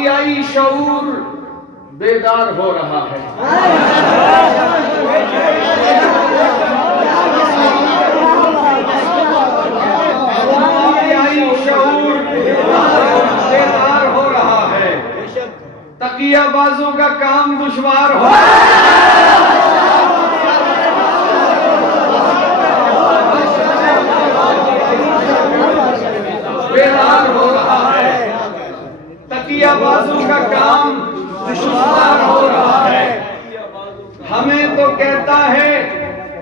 मुआवियाई शऊर बेदार हो रहा है। मुआवियाई शऊर बेदार हो रहा है। तकिया बाजों का काम दुश्वार हो बेदार हो रहा है। तकिया बाजों का काम दुश्वार हो रहा है। हमें तो कहता है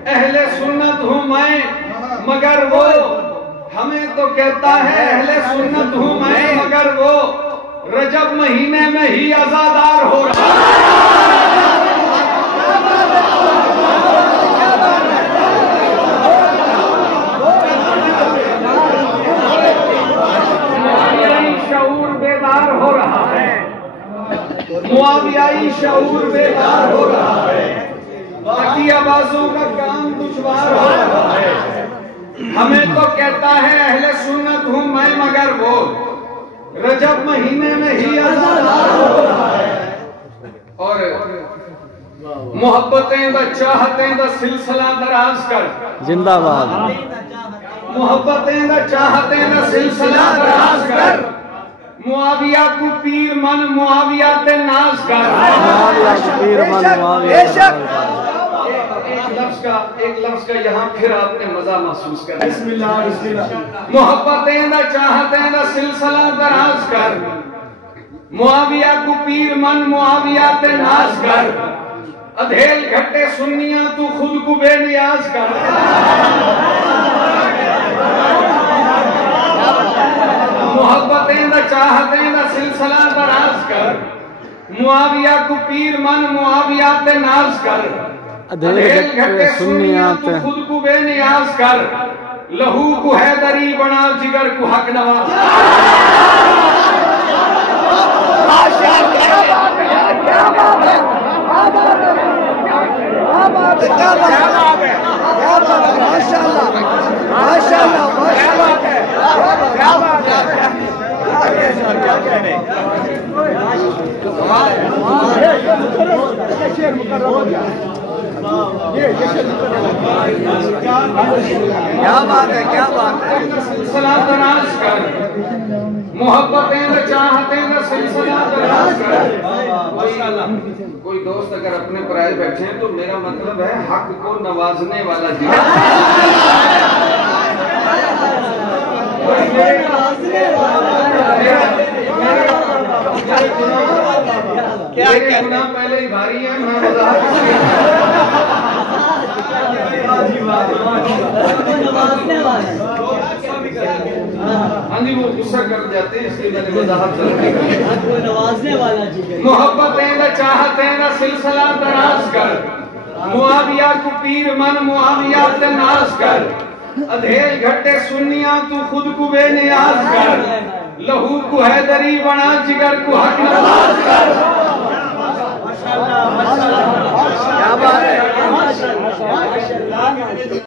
अहले सुन्नत हूं मैं मगर वो, हमें तो कहता है अहले सुन्नत हूं मैं मगर वो रजब महीने में ही आजादार हो रहा है। शऊर बेदार हो रहा है। मुआवियाई शऊर बेदार हो रहा है। तकियाबाजों का काम दुश्वार हो रहा है। हमें तो कहता है अहले सुन्नत हूं मैं मगर वो रजब महीने में ही आजादार हो रहा है। और मोहब्बतें द चाहतें द सिलसिला दराज कर जिंदाबाद। मोहब्बतें द चाहतें द सिलसिला दराज कर मुआविया को पीर मन मुआविया ते नाज कर। एक लफ्ज का यहाँ फिर आपने मजा महसूस कर। बिस्मिल्लाह बिस्मिल्लाह। मोहब्बतें द चाहतें द सिलसिला दराज कर मुआविया को पीर मन मुआविया ते नाज कर। अधेल घट्टे सुन्निया तू खुद को बेनियाज कर। मोहब्बतें द चाहतें द सिलसिला दराज कर मुआविया को पीर मन मुआविया ते नाज कर। अधेल घट्टे सुन्निया तू खुद को बेनियाज कर। लहू को हैदरी बना जिगर को हक नवाज। क्या बात है, क्या बात है। सिलसिला दराज कर मोहब्बतें द चाहतें द सिलसिला दराज कर। कोई दोस्त अगर अपने पराए बैठे हैं तो मेरा मतलब है हक को नवाजने वाला जी। क्या गुनाह पहले ही भारी है। मैं हाँ जी वो गुस्सा कर जाते हैं इसलिए मैंने वजाहत नवाजने वाला जी। मोहब्बतें द चाहतें द सिलसिला दराज कर मुआविया को पीर मन मुआविया ते नाज कर। अधेल घट्टे सुन्निया तू खुद को बेनियाज कर। लहू को हैदरी बना जिगर को हक नवाज कर। क्या बात है।